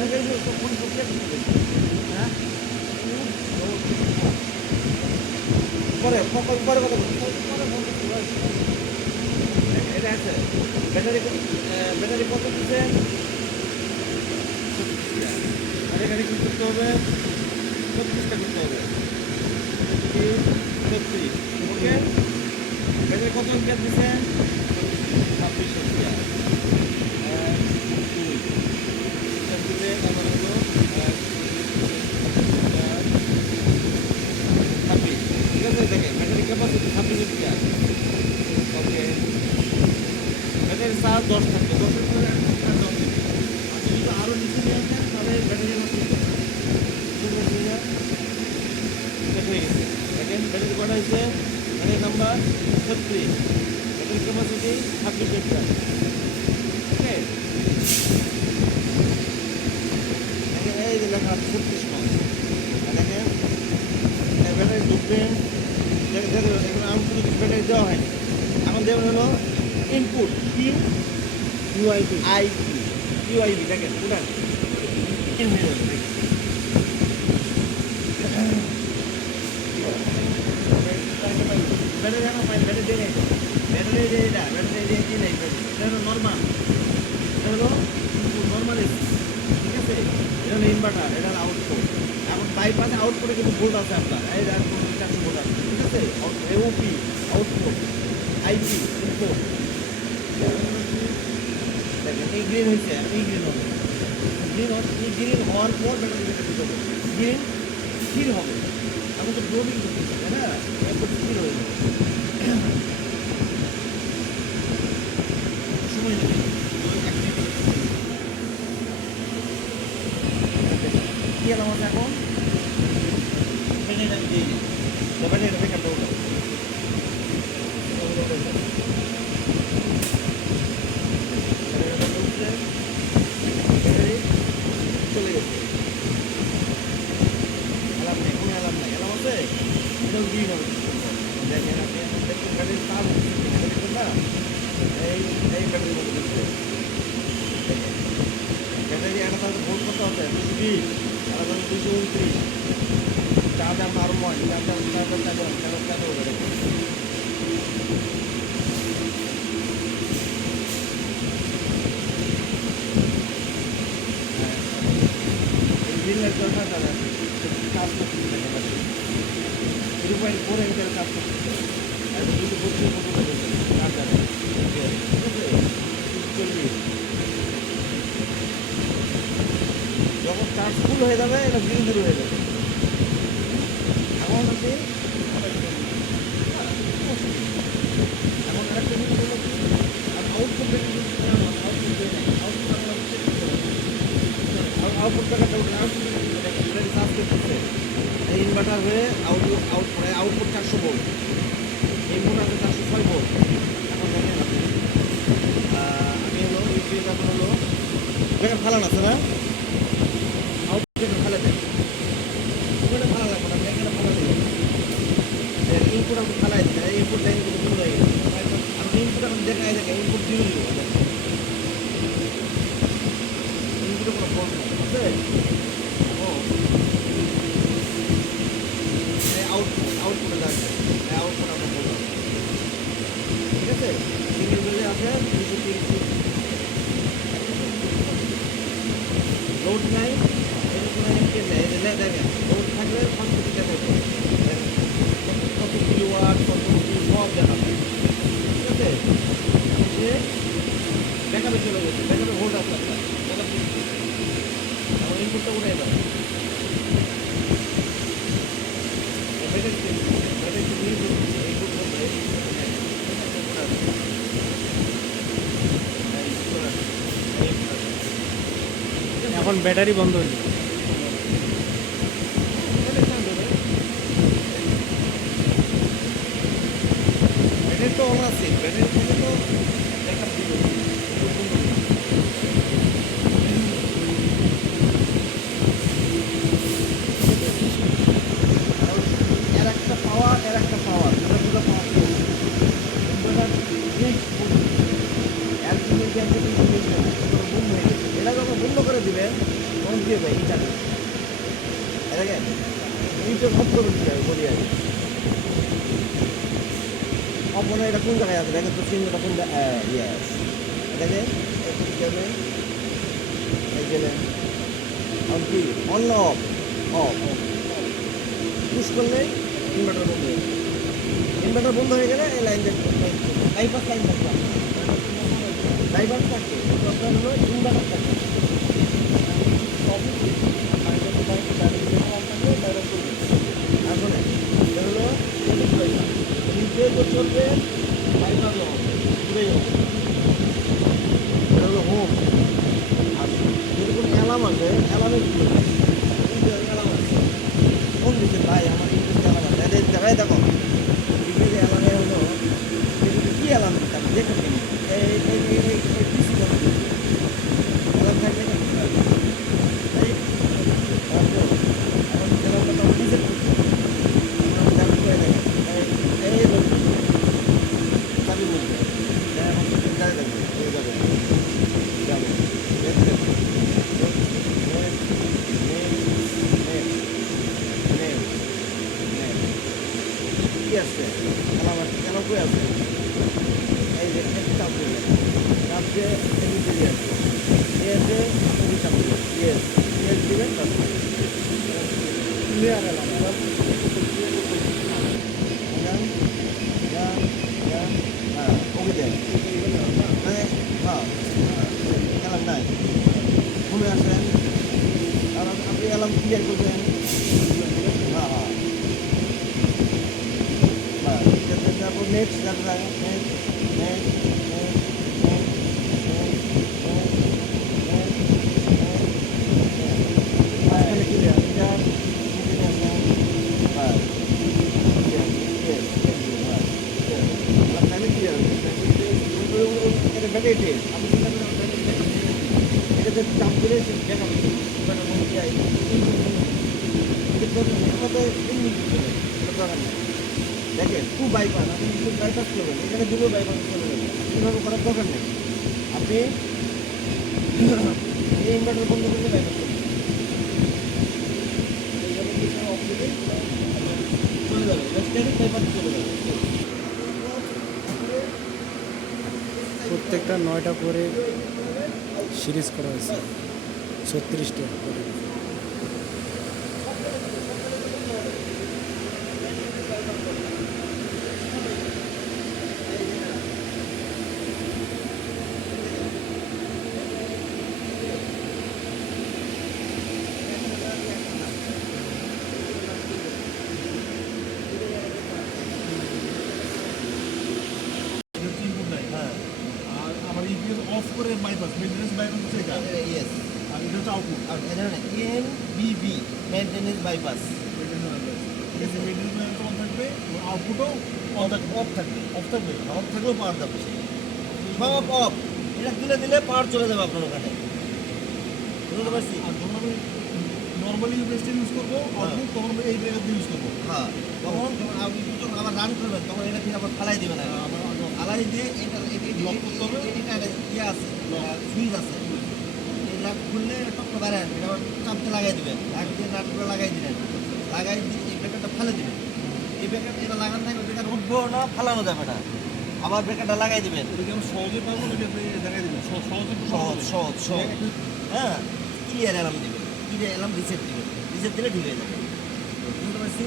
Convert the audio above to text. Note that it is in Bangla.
হ্যাঁ পরে পরে কথা এটা আছে ব্যাটারি কত দিচ্ছে আর এখানে কি করতে হবে 36টা করতে হবে 36 ওকে ব্যাটারি কত অ্যাম্পিয়ার দিচ্ছে 26 অ্যাম্পিয়ার 1 2 দিলে আমার হলো 26 ঠিক আছে দেখেন battery capacity 26 ampere okay battery charge 10 থাকবে 10 এর পরে আপনি যদি আরও নিচে নিয়ে আসেন তাহলে ব্যাটারি নষ্ট হয়ে যাবে হয়ে গেছে দেখেন ব্যাটারি কটা হয়েছে battery number 36 battery capacity 26 ampere okay দেখেন এই যে লেখা আছে 36 মাস দেখেন ব্যাটারি ঢুকবেন দেখেন এখানে আউটপুট ব্যাটারি দেওয়া হয়নি এখন দেবেন হলো ইনপুট ইউআইবি ইউআইবি দেখেন বুঝলেন ইন হয়ে যাবে দেখেন ব্যাটারি জানা পাই ব্যাটারি দিয়ে নেই ব্যাটারি দিয়ে এটা ব্যাটারি দিয়ে কি নেই এটা হলো নর্মাল এটা হলো নর্মাল ঠিক আছে এটা হলো ইনভার্টার এটা হলো আউটপুট এখন বাইপাসে আউটপুটে কিন্তু ভোল্ট আছে আপনার এই যে 400 ভোল্ট আছে ঠিক আছে এওপি আউটপুট আইপি ইনপুট দেখেন এই গ্রিন হয়েছে এই গ্রিন হবে গ্রিন হওয়ার পর ব্যাটারি দিতে হবে গ্রিন স্থির হবে আমি তো ব্লোডিং করতেছি হ্যাঁ একটু স্থির হয়ে যাবে সময় নেবে কি এলাম আছে এখন ব্যাটারি আমি দিয়ে দিই ব্যাটারি ব্যাকআপ দেবো চলে গেছে অ্যালার্ম নেই কোনো অ্যালার্ম নেই অ্যালার্ম আছে এটাও গ্রিন হবে দেখেন আপনি এখন দেখুন ব্যাটারি চার্জ হচ্ছে কিনা দেখুন না এই ব্যাটারির মতো দেখতে ব্যাটারি একটা তাহলে ভোল্ট কত আছে 220 আর 229 চার্জ আমরা আরো হয় চার্জ হবে দেখুন গ্রিন লাইট দরকার তাহলে কাজ করতে 0.4 এম্পিয়ার কাজ করতেছে আর 232 মতো দেবে চার্জার ঠিক আছে 240 যখন চার্জ ফুল হয়ে যাবে এটা গ্রিন শুরু হয়ে যাবে এখন আপনি এখন আরেকটা জিনিস হলো কি আর আউটপুট আউটপুট টাকাটা চার্জ করতেছে এই ইনভার্টার হয়ে আউটপুট 400 ভোল্ট ইনপুট আছে 406 ভোল্ট এখন দেখেন আপনি আমি হলো ইউপিএস এখন হলো দেখেন ফালান আছে না আউটপুট ফালে দেন ওখানে ফালা লাগবে না এখানে ফালা দেবেন ইনপুট আপনি ফালাই দেবেন এই ইনপুট লাইন কিন্তু ফুল হয়ে গেছে আপনি ইনপুট এখন দেখাই দেখেন ইনপুট দিয়ে দিব ইনপুটে কোনো ফল্ট নেই ঠিক আছে আউটপুটে লাগবে আউটপুট আমরা বলবো ঠিক আছে সিঙ্গেল বেলে আছে 230 লোড নাই এরকম এমকে নেই দেখেন লোড থাকলে 500 টাকা কত কিলোওয়াট কত কি সব দেখাবে ঠিক আছে সে ব্যাকআপে চলে গেছে ব্যাকআপে ভোল্ট আছে আপনার ব্যাকআপ এখন ইনপুটটা উঠে যাবে এখন ব্যাটারি বন্ধ হয়ে যাবে ব্যাটারি তো অন আছে ব্যাটারি থেকে তো দেখা দিল এর একটা পাওয়ার এটা দুটো পাওয়ার এটা যখন বন্ধ করে দিবেন তখন কি হবে এটা না এটাকে এইটা অফ করবেন কি আমি বলি আগে অফ মনে হয় এটা কোন জায়গায় আছে দেখেন তো চিহ্নটা কোন ইয়েস এটাকে একটু কি হবে এই গেলেন অন কি অন না অফ অফ পুশ করলে ইনভার্টার বন্ধ হয়ে যাবে ইনভার্টার বন্ধ হয়ে গেলে এই লাইন বাইপাস লাইন থাকবে বাইপাস থাকবে আপনার হলো ইনভার্টার থাকবে আসলে এটা হলো নিচে তো চলবে বাইপাস ঘুরে যাবে এটা হলো হোম আর যদি কোনো অ্যালার্ম আছে অ্যালার্মে কি করবে অ্যালার্ম আছে কোন দিকে ভাই আমার ইংরেজি অ্যালার্ম আছে এদের জায়গায় দেখো ইংরেজি অ্যালার্মে হলো কি অ্যালার্ম আপনি দেখেন এই পিসি করে অ্যালার্ম থাকলে এই এখন অ্যালার্মটা রিসেট করতে দেখো করে দেখেন এই চাবি বলতে এখন যাবে যাবে যাবে দেখতে কি আছে আমার কেন কই আছে এই যে একটা চাপ দিলে চাপ দিয়ে নিচে দিয়ে আসবে এসে আপনি চাপ দিবেন ইয়েস ইয়েস দিবেন বাস ক্লিয়ার এলাম হ্যাঁ ওকে দেন মানে হ্যাঁ এলাম নাই ঘুমে আসেন আপনি এলাম ক্লিয়ার করবেন হ্যাঁ হ্যাঁ তারপর নেক্সট যারা এটাতে চাপ দিলে দেখেন টু বাইপাস আপনি কিন্তু বাইপাস করবেন এখানে দুটো বাইপাস চলে যাবে এভাবে করার দরকার নেই আপনি এই ইনভার্টার বন্ধ করলে বাইপাস করবেন চলে যাবে স্ট্যাটিক বাইপাস চলে যাবে প্রত্যেকটা 9টা করে সিরিজ করা হয়েছে 36টা করে অফ করে বাইপাস মেইনটেনেন্স বাইপাস হচ্ছে এটা ইয়েস আর এটা হচ্ছে আউটপুট আর এটা না MBB maintenance bypass maintenance bypass on থাকবে আউটপুটও অন থাকবে অফ থাকবে অফ থাকবে অফ থাকলেও পাওয়ার যাবে সব অফ এটা দিলে দিলে পাওয়ার চলে যাবে আপনার ওখানে বুঝতে পারছি আর যখন আমি নর্মালি বেস্টে ইউজ করবো আউটপুট তখন আমি এই জায়গাতে ইউজ করবো হ্যাঁ তখন আপনি যখন আবার রান করবেন তখন এটা ফিরে আবার ফালাই দেবেন ফালাই দিয়ে এটা লক করতে হবে এটা ইয়ে আছে সুইচ আছে এই লাগ খুললে টকটা বাড়ায় এটা আবার চাপতে লাগাই দিবেন লাগ দিয়ে নাটগুলো লাগাই দিলেন লাগাই দিয়ে এই ব্রেকারটা ফেলে দিবেন এই ব্রেকার এটা লাগানো থাকবে ব্রেকার উঠবো না ফালানো যাবে না আবার ব্রেকারটা লাগাই দিবেন এটা কি আমি সহজে পারবো নাকি আপনি দেখাই দেবেন সহজে সহজ সহজ সহজ হ্যাঁ ক্লিয়ার অ্যালার্ম দিবেন ক্লিয়ার অ্যালার্ম রিসেট দিবেন রিসেট দিলে ঠিক হয়ে যাবে বুঝতে পারছি